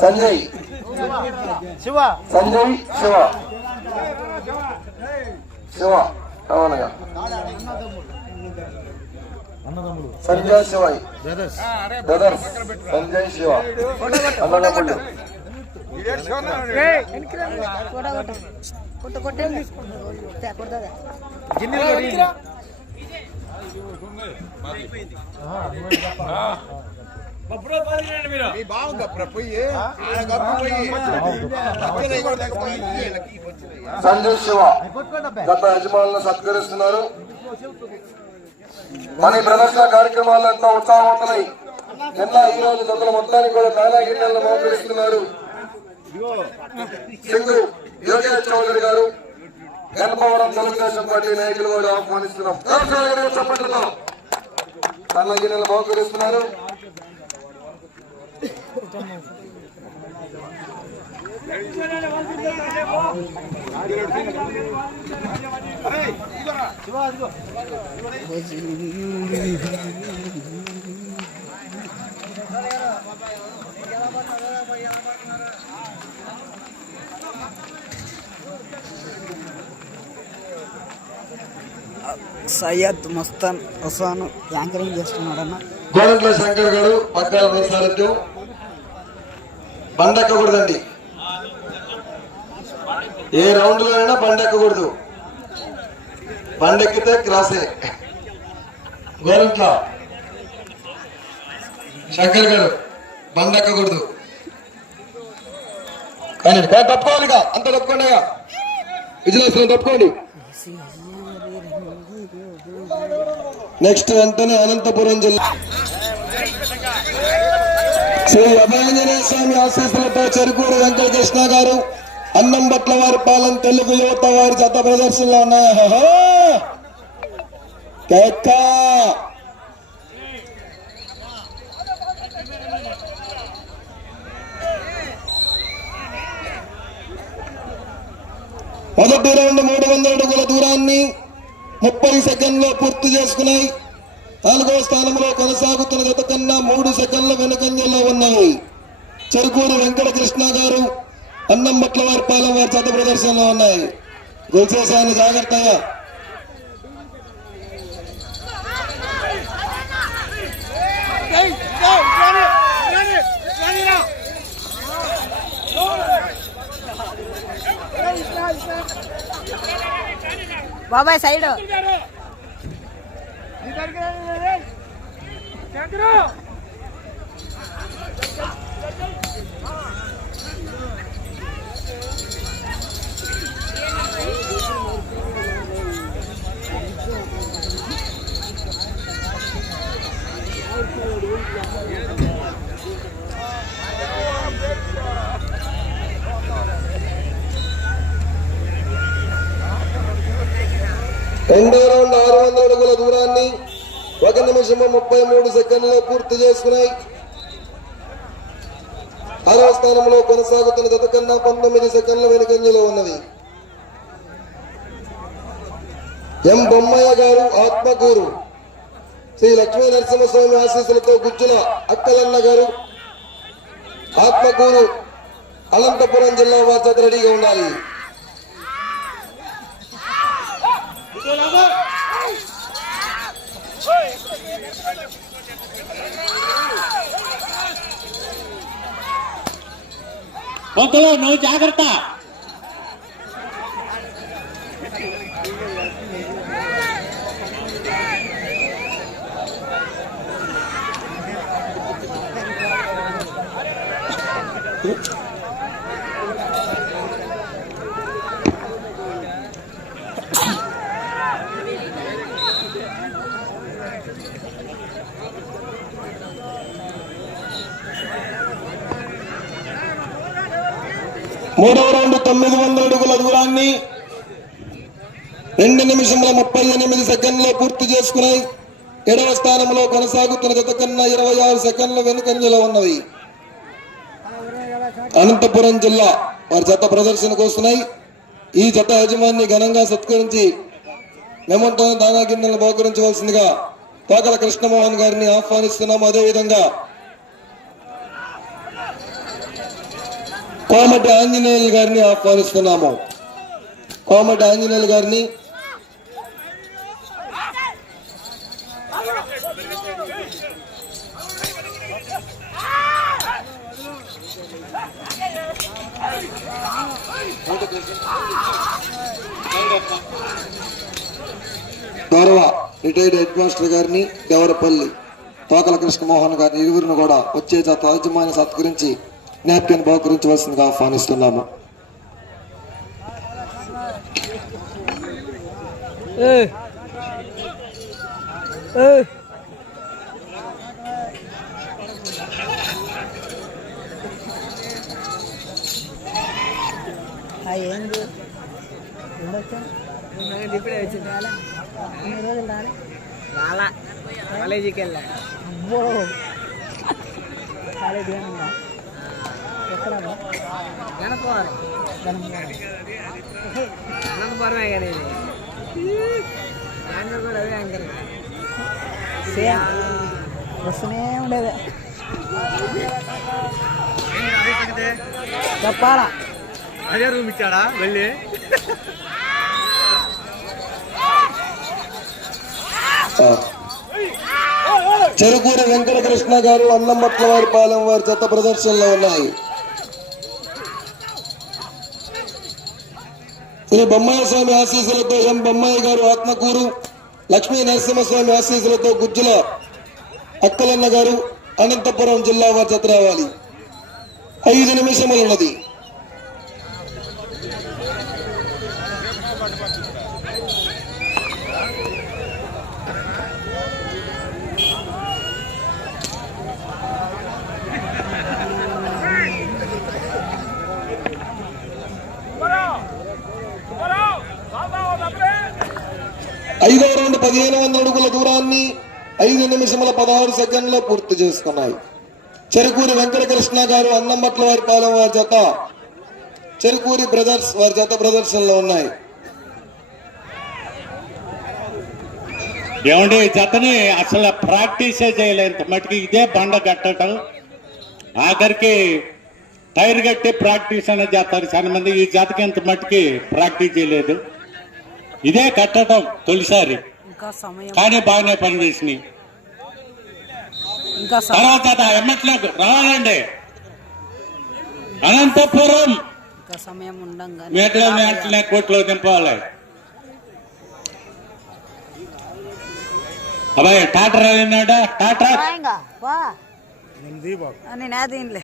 సంజయ్ శివ. సంజయ్ శివ. శివ అవునగా సంజయ్ శివాయ్ బ్రదర్స్ సంజయ్ శివ. అన్నదమ్ముళ్ళు కొట్ట కొట్టండి కొడతా సంజయ్ శివ గత యజమానులను సత్కరిస్తున్నారు మన ప్రదర్శన కార్యక్రమాలు ఎంతో ఉత్సాహవంతులై నిన్న ఈ రోజు దొంగల మొత్తానికి కూడా చాలా గిన్నెలను మోకరిస్తున్నారు సింగు యోగేష్ చౌదరి గారు గణపవరం తెలుగుదేశం పార్టీ నాయకులు కూడా ఆహ్వానిస్తున్నాం చెప్పట్లతో నానా గిన్నెలు మోకరిస్తున్నారు సయ్యద్ మస్తాన్ హుసాన్ యాంకరింగ్ చేస్తున్నాడన్న. గోరంట్ల శంకర్ గారు పక్కన సారథ్యం. బండెక్కకూడదండి. ఏ రౌండ్లో అయినా బండెక్కకూడదు. బండెక్కితే క్రాసే. గోరంట్ల. శంకర్ గారు బండెక్కకూడదు. కానీ కానీ తప్పుకోవాలిగా అంత తప్పుకోండిగా విజిలెన్స్ తప్పుకోండి. నెక్స్ట్ వెంటనే అనంతపురం జిల్లా శ్రీ అభయాంజనేయ స్వామి ఆశీస్సులతో చెరుకూరు వెంకటకృష్ణ గారు అన్నం బట్ల వారి పాలన తెలుగు యువత వారి జత ప్రదర్శనలో ఉన్నాయా. మొదటి రౌండ్ మూడు వందల అడుగుల దూరాన్ని ముప్పై సెకండ్లో పూర్తి చేసుకున్నాయి. నాలుగో స్థానంలో కొనసాగుతున్న గత కన్నా మూడు సెకండ్ల వెనుకంజలో ఉన్నాయి. చెరుకూరు వెంకటకృష్ణ గారు అన్నం బట్ల వారి పాలెం వారి చత ప్రదర్శనలో ఉన్నాయి. గుల్చేసాన్ని జాగ్రత్తగా బాబాయ్ సైడ్. రెండో రౌండ్ ఆరు వందల అడుగుల దూరాన్ని ఒక నిమిషం ముప్పై మూడు సెకండ్లో పూర్తి చేసుకున్నాయి. ఆరవ స్థానంలో కొనసాగుతున్న గత కన్నా పంతొమ్మిది సెకండ్ల వెనుకంజలో ఉన్నది. ఎం బొమ్మయ్య గారు ఆత్మకూరు శ్రీ లక్ష్మీ నరసింహస్వామి ఆశీస్సులతో గుజ్జుల అక్కలన్న గారు ఆత్మకూరు అనంతపురం జిల్లా వార్త రెడీగా ఉండాలి. పంతులు నువ్వు జాగ్రత్త. మూడవ రౌండ్ తొమ్మిది వందల అడుగుల దూరాన్ని రెండు నిమిషముల ముప్పై ఎనిమిది సెకండ్లో పూర్తి చేసుకున్నాయి ఏడవ స్థానంలో కొనసాగుతున్న జత కన్నా ఇరవై ఆరు సెకండ్ల వెనుకంజలో ఉన్నవి. అనంతపురం జిల్లా వారి జత ప్రదర్శనకు వస్తున్నాయి. ఈ జత యజమాని ఘనంగా సత్కరించి మెమంటో దానా గిన్నెలను బహుకరించవలసిందిగా తోకల కృష్ణమోహన్ గారిని ఆహ్వానిస్తున్నాము. అదేవిధంగా కోమటి ఆంజనేయులు గారిని ఆహ్వానిస్తున్నాము. కోమటి ఆంజనేయులు గారిని గౌరవ రిటైర్డ్ హెడ్ మాస్టర్ గారిని దేవరపల్లి తోకల కృష్ణమోహన్ గారిని ఇరువురిని కూడా వచ్చే జత యాజమాన్య సత్కరించి నాప్కిన్ బహుకరించవలసిందిగా ఆహ్వానిస్తున్నాము. ఇప్పుడే వచ్చింది. కాలేజీకి వెళ్ళా. అబ్బో కాలేజ్ గణపవరం అనంతపురమే కానీ ఇది యాంకర్ కూడా అదే యాంకర్ సేమ్ వస్తూనే ఉండేది చెప్పాలా? అదే రూమ్ ఇచ్చాడా? వెళ్ళి. చెరుకూరి వెంకటకృష్ణ గారు అన్నమట్ల వారి పాలెం వారి జత ప్రదర్శనలో ఉన్నాయి. శ్రీ బొమ్మాయి స్వామి ఆశీస్సులతో ఎం బొమ్మాయి గారు ఆత్మకూరు లక్ష్మీ నరసింహస్వామి ఆశీస్సులతో గుజ్జుల అక్కలన్న గారు అనంతపురం జిల్లా వారి జత రావాలి ఐదు నిమిషములు ఉన్నది ఐదో రౌండ్ పదిహేను వందల అడుగుల దూరాన్ని ఐదు నిమిషముల పదహారు సెకండ్లో పూర్తి చేసుకున్నాయి. చెరుకూరి వెంకటకృష్ణ గారు అన్నంబట్ల వారి పాలెం వారి జత చెరుకూరి బ్రదర్స్ వారి జత ప్రదర్శనలో ఉన్నాయి. ఏమండి ఈ జతని అసలు ప్రాక్టీసే చేయలేదు. మటుకు ఇదే బండ కట్టడం. ఆఖరికి టైర్ కట్టి ప్రాక్టీస్ అనేది చేస్తారు. చాలా మంది ఈ జాతకి ఇంత మట్టుకి ప్రాక్టీస్ చేయలేదు. ఇదే కట్టడం తొలిసారి. ఇంకా సమయం కానీ బాగానే పనిచేసినాయి ఇంకా సమయం తర్వాత జత ఎమ్మట్లకు రావాలండి. అనంతపురం. ఇంకా సమయం ఉండంగా మీటల కోట్లో దింపాలి. అబ్బాయి టాటర్ అయినాడా టాటర్ ఇంకా వా. నేను అదే